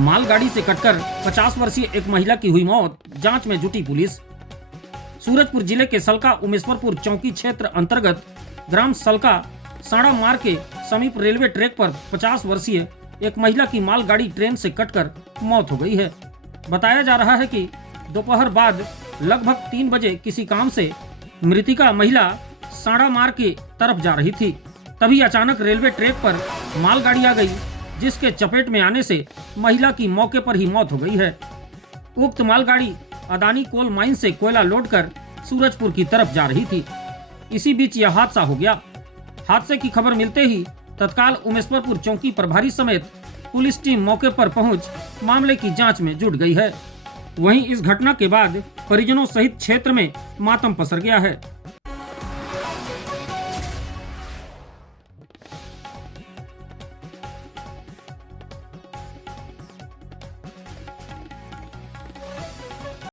मालगाड़ी से कटकर 50 वर्षीय एक महिला की हुई मौत, जांच में जुटी पुलिस। सूरजपुर जिले के सलका उमेशवरपुर चौकी क्षेत्र अंतर्गत ग्राम सलका साड़ा मार्ग के समीप रेलवे ट्रैक पर 50 वर्षीय एक महिला की मालगाड़ी ट्रेन से कटकर मौत हो गई है। बताया जा रहा है कि दोपहर बाद लगभग 3 बजे किसी काम से मृतिका महिला साड़ा मार्ग की तरफ जा रही थी। तभी अचानक रेलवे ट्रैक पर मालगाड़ी आ गई, जिसके चपेट में आने से महिला की मौके पर ही मौत हो गई है। उक्त मालगाड़ी अदानी कोल माइन से कोयला लोडकर सूरजपुर की तरफ जा रही थी। इसी बीच यह हादसा हो गया। हादसे की खबर मिलते ही तत्काल उमेशवरपुर चौकी प्रभारी समेत पुलिस टीम मौके पर पहुंच मामले की जांच में जुट गई है। वहीं इस घटना के बाद परिजनों सहित क्षेत्र में मातम पसर गया है।